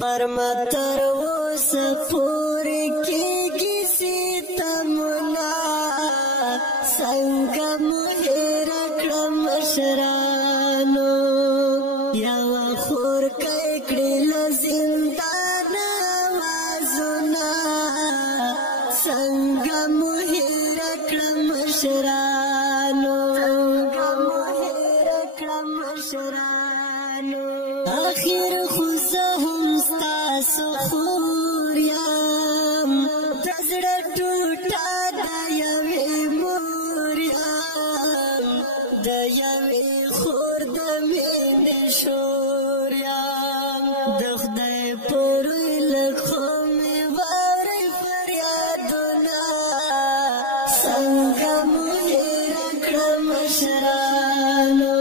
परमतर वो सफूर की किसी तमना संग मुहेर क्रम शरानो या वखूर कैकड़ी लजिंदान वाजुना संग मुहेर क्रम शरानो आखिर खुजहम स्तासु खूरियाम दजड़ टूटा दयवे मूरियाम दयवे खोर दमेने शोरियाम दखदे पुरुई लखों में वारे फरियादुना संगम हेरा क्रम शरानो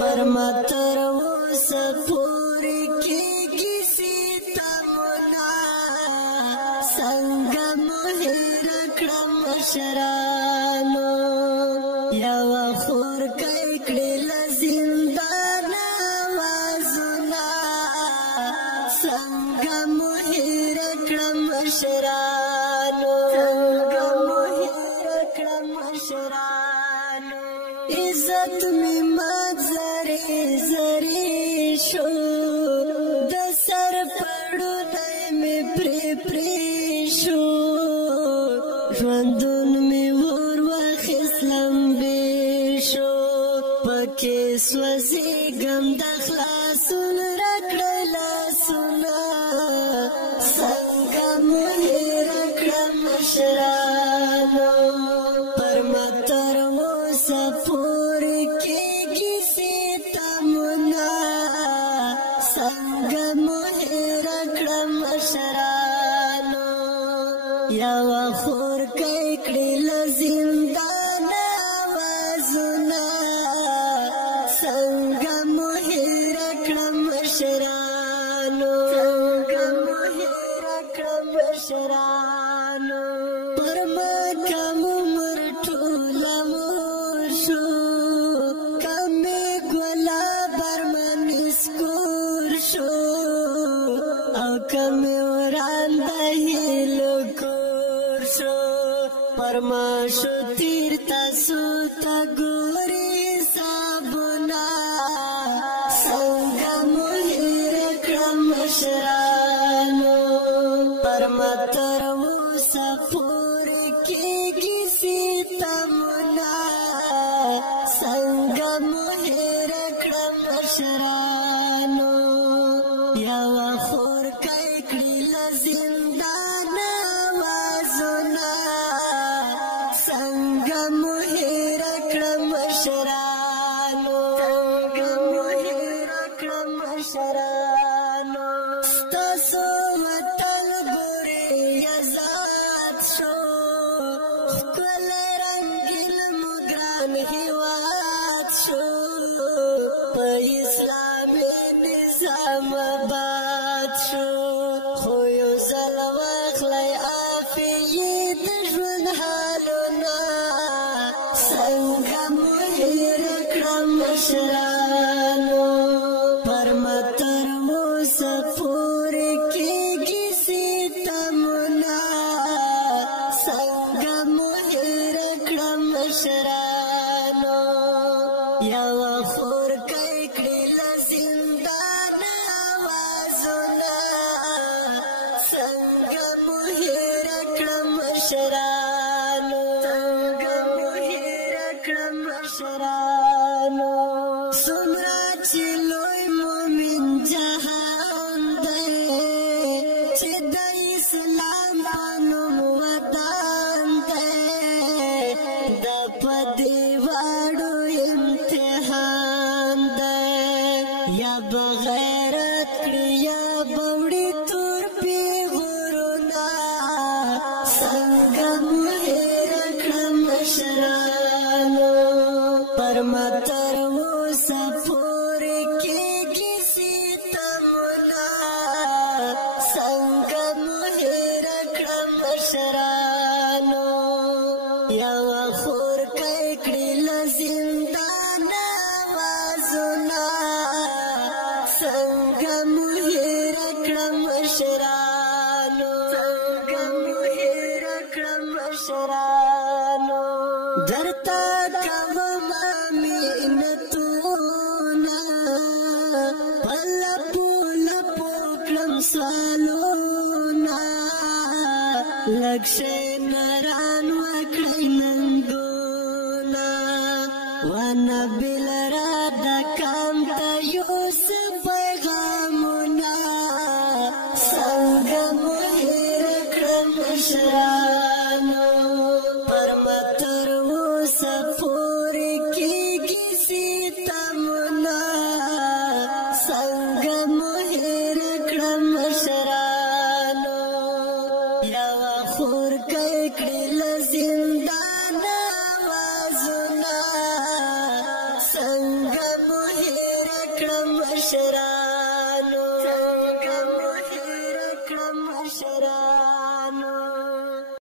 परमतर वो सफूर की किसी तमना संगम हेरा क्रम शरानो या वखूर कैकड़ी लजिंदान वाजुना संगम हेरा क्रम शरानो इज्जत में मजरे जरे शो दसर पड़ो नए में प्रेशो रंदुन में वोर वखिस्लम बेशो पके स्वजी गम दखला सुन रखला सुना संगम हेरा क्रम शरानो परमतर वो सफूर के किसी तमना संगम हेरा क्रम शरानो या वखूर कैकड़ी लजिंदान वाजुना संगम हेरा क्रम शरानो परमा कम उम्र ठूला मोशो कमे गोला बर्मन स्कूर शो औ कमे ओरान दहिलो कोर शो परमा शो तीर्था सूता गोरी साबुना संगम हेरा क्रम शरानो परमतर वो सफूर के किसी तमना संगम हेरा क्रम शरानो या वखूर कैकड़ी लजिंदान वाजुना संगम हेरा क्रम शरानो तसो वतन गोरे यजात शो कुल रंगिल मुग्रान हिवात शो इस्लामी निजाम बात शो खोयो जलवाखलाई आफिये दुश्मन हालुना संगम हेरा क्रम शरानो परमतर वो सफूर के किसी तमना संगम हेरा क्रम शरानो या वखूर कैकड़ी लजिंदान वाजुना संगम हेरा क्रम शरानो सुमरा चिलोय मोमिन जहान दे चिद इस्लाम बानुम वदान दे दपदी वाड़ो इम्तिहान दे या बगैरत क्रिया बवड़ी तुर पे गुरुना संगम درتا کوما مینتونا پلپو لپو کلم سوالونا لکشه نران وکړی ننګونا وانا بلرا د کام ته یوسف پیغامونه څنګه مو هېر کړم مشرانو پر متر اوسه پورې کېږي ستمونه څنګه مو هېر کړم مشرانو یوه خور کوي کړي له زندانه آوازونه څنګه مو هېر کړم مشرانو څنګه مو هېر کړم مشرانو